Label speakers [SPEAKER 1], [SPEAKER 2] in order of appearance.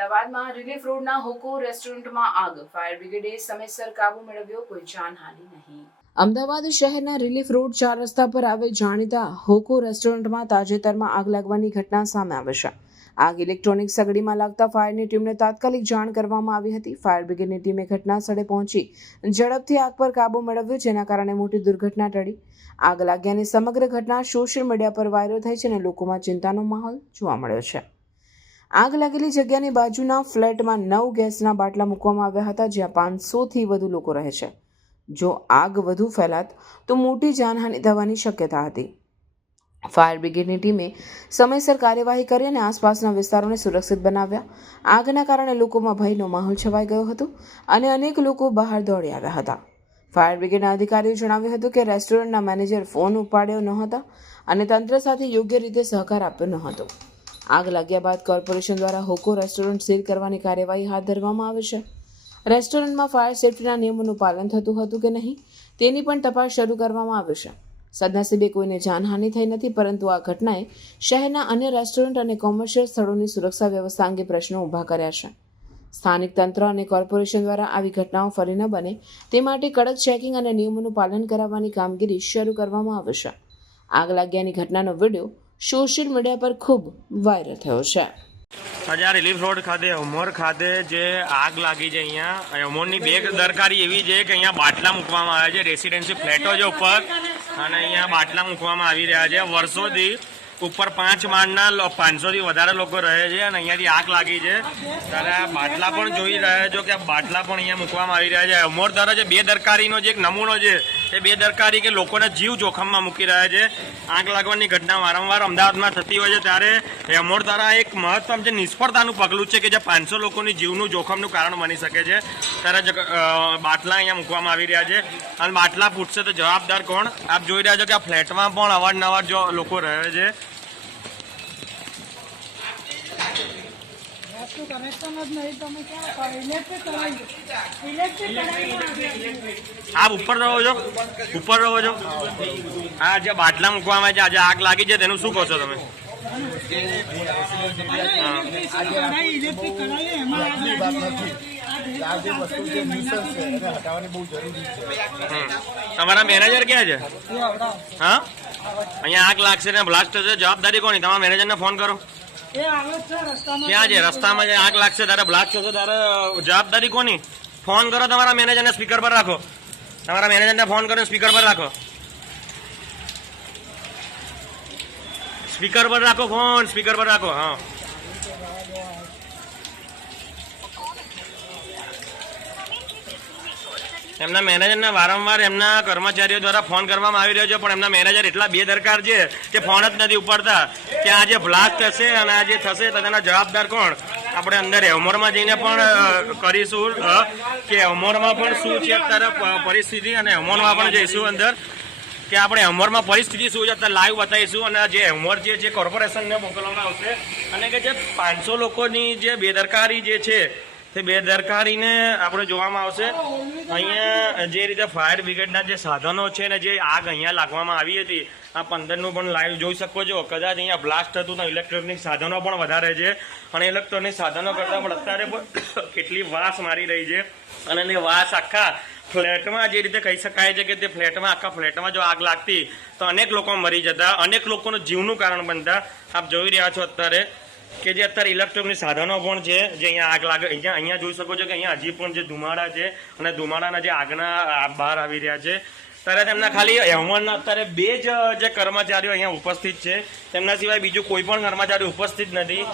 [SPEAKER 1] અમદાવાદમાં રિલીફ રોડના હોકો રેસ્ટોરન્ટમાં આગ. ફાયર બ્રિગેડે સમયસર કાબુ મેળવ્યો, કોઈ જાનહાનિ નહીં. અમદાવાદ શહેરના રિલીફ રોડ ચાર રસ્તા પર આવેલ જાણીતા હોકો રેસ્ટોરન્ટમાં તાજેતરમાં આગ લાગવાની ઘટના સામે આવે છે. આગ ઇલેક્ટ્રોનિક સગડીમાં લાગતા ફાયરની ટીમને તાત્કાલિક જાણ કરવામાં આવી હતી. ફાયર બ્રિગેડની ટીમે ઘટના સ્થળે પહોંચી ઝડપથી આગ પર કાબુ મેળવ્યો, જેના કારણે મોટી દુર્ઘટના ટળી. આગ લાગ્યાની સમગ્ર ઘટના સોશિયલ મીડિયા પર વાયરલ થઈ છે અને લોકોમાં ચિંતાનો માહોલ જોવા મળ્યો છે. આગ લાગેલી જગ્યાની બાજુના ફ્લેટમાં નવ ગેસના બાટલા મૂકવામાં આવ્યા હતા, જ્યાં પાંચસોથી વધુ લોકો રહે છે. જો આગ વધુ ફેલાત, તો મોટી જાનહાનિ થવાની શક્યતા હતી. ફાયર બ્રિગેડની ટીમે સમયસર કાર્યવાહી કરી અને આસપાસના વિસ્તારોને સુરક્ષિત બનાવ્યા. આગના કારણે લોકોમાં ભયનો માહોલ છવાઈ ગયો હતો અને અનેક લોકો બહાર દોડી આવ્યા હતા. ફાયર બ્રિગેડના અધિકારીઓ જણાવ્યું હતું કે રેસ્ટોરન્ટના મેનેજર ફોન ઉપાડ્યો ન હતા અને તંત્ર સાથે યોગ્ય રીતે સહકાર આપ્યો ન હતો આગ લાગ્યા બાદ કોર્પોરેશન દ્વારા હોકો રેસ્ટોરન્ટ સીલ કરવાની કાર્યવાહી હાથ ધરવામાં આવે છે. રેસ્ટોરન્ટમાં ફાયર સેફ્ટીના નિયમોનું પાલન થતું હતું કે નહીં, તેની પણ તપાસ શરૂ કરવામાં આવે છે. સદનસીબે કોઈને જાનહાનિ થઈ નથી, પરંતુ આ ઘટનાએ શહેરના અન્ય રેસ્ટોરન્ટ અને કોમર્શિયલ સ્થળોની સુરક્ષા વ્યવસ્થા અંગે પ્રશ્નો ઊભા કર્યા છે. સ્થાનિક તંત્ર અને કોર્પોરેશન દ્વારા આવી ઘટનાઓ ફરી ન બને, તે માટે કડક ચેકિંગ અને નિયમોનું પાલન કરાવવાની કામગીરી શરૂ કરવામાં આવશે આગ લાગ્યાની ઘટનાનો વીડિયો સોશિયલ મીડિયા પર ખૂબ વાયરલ થયો છે.
[SPEAKER 2] આજે રિલીફ રોડ ખાતે અમોર ખાતે જે આગ લાગી છે અહીંયા અમોરની બે દરકારી એવી છે કે અહીંયા બાટલા મૂકવામાં આવ્યા છે રેસિડેન્સી ફ્લેટો છે ઉપર, અને અહીંયા બાટલા મૂકવામાં આવી રહ્યા છે. વર્ષોથી ઉપર પાંચ માળના પાંચસોથી વધારે લોકો રહે છે અને અહીંયાથી આગ લાગી છે. ત્યારે આ બાટલા પણ જોઈ રહ્યા છો કે આ બાટલા પણ અહીંયા મૂકવામાં આવી રહ્યા છે. અમોર દ્વારા જે બે દરકારીનો જે એક નમૂનો છે, એ બે દરકારી કે લોકોને જીવ જોખમમાં મૂકી રહ્યા છે. આગ લાગવાની ઘટના વારંવાર અમદાવાદમાં થતી હોય છે. ત્યારે અમોર દ્વારા એક મહત્તમ જે નિષ્ફળતાનું પગલું છે કે જે પાંચસો લોકોની જીવનું જોખમનું કારણ બની શકે છે. ત્યારે બાટલા અહીંયા મૂકવામાં આવી રહ્યા છે. અને બાટલા ફૂટશે તો જવાબદાર કોણ? આપ જોઈ રહ્યા છો કે આ ફ્લેટમાં પણ અવારનવાર જો લોકો રહે છે.
[SPEAKER 3] વસ્તુ કનેક્શન જ નહીં તમે ક્યાં કરો ઇલેક્ટ્રિક કરાવી ઇલેક્ટ્રિક કરાવી
[SPEAKER 2] આપ ઉપર રહો છો? ઉપર રહો છો? આ જે બાટલા મૂકવામાં છે આજે આગ લાગી છે તેનું શું કહો છો તમે?
[SPEAKER 3] ઇલેક્ટ્રિક કરાવી એમાં આગ લાગી.
[SPEAKER 4] છે છે છે.
[SPEAKER 2] તમારા મેનેજર ક્યાં છે? હા? અહીંયા આગ લાગશે ને બ્લાસ્ટ થશે. જવાબદારી કોની? તમારા મેનેજરને ફોન કરો. ક્યાં છે? રસ્તામાં જે આગ લાગશે તારે બ્લાક થશે તારે જવાબદારી કોની? ફોન કરો તમારા મેનેજરને સ્પીકર પર રાખો. તમારા મેનેજરને ફોન કરો સ્પીકર પર રાખો. સ્પીકર પર રાખો ફોન સ્પીકર પર રાખો હા. એમના મેનેજરને વારંવાર એમના કર્મચારીઓ દ્વારા ફોન કરવામાં આવી રહ્યો છે, પણ એમના મેનેજર એટલા બેદરકાર છે કે ફોન જ નથી ઉપાડતા કે આ જે બ્લાસ્ટ થશે અને આ જે થશે તેના જવાબદાર કોણ? આપણે અંદર અમોરમાં જઈને પણ કરીશું કે અમોરમાં પણ શું છે અત્યારે પરિસ્થિતિ અને અમોરમાં પણ જઈશું અંદર. કે આપણે અમરમાં પરિસ્થિતિ શું છે અત્યારે લાઈવ બતાવીશું અને જે અમર જે છે કોર્પોરેશનને મોકલવામાં આવશે અને કે જે પાંચસો લોકોની જે બેદરકારી જે છે તે બે દરકારીને આપણે જોવામાં આવશે. અહીંયા જે રીતે ફાયર બ્રિગેડના જે સાધનો છે ને જે આગ અહીંયા લાગવામાં આવી હતી, આ પંદરનું પણ લાઈવ જોઈ શકો છો. કદાચ અહીંયા બ્લાસ્ટ થતું તો ઇલેક્ટ્રોનિક સાધનો પણ વધારે છે. અને ઇલેક્ટ્રોનિક સાધનો કરતાં પણ અત્યારે પણ કેટલી વાસ મારી રહી છે. અને એની વાસ આખા ફ્લેટમાં જે રીતે કહી શકાય છે કે તે ફ્લેટમાં, આખા ફ્લેટમાં જો આગ લાગતી તો અનેક લોકો મરી જતા, અનેક લોકોનું જીવનું કારણ બનતા. આપ જોઈ રહ્યા છો અત્યારે કે જે અત્યારે ઇલેક્ટ્રોનિક સાધનો પણ છે, જે અહીંયા આગ લાગે, અહીંયા અહીંયા જોઈ શકો છો કે અહીંયા હજી પણ જે ધુમાડા છે અને ધુમાડાના જે આગના બહાર આવી રહ્યા છે. ત્યારે તેમના ખાલી અહેવાલના અત્યારે બે જ, જે કર્મચારીઓ અહીંયા ઉપસ્થિત છે. તેમના સિવાય બીજું કોઈ પણ કર્મચારી ઉપસ્થિત નથી.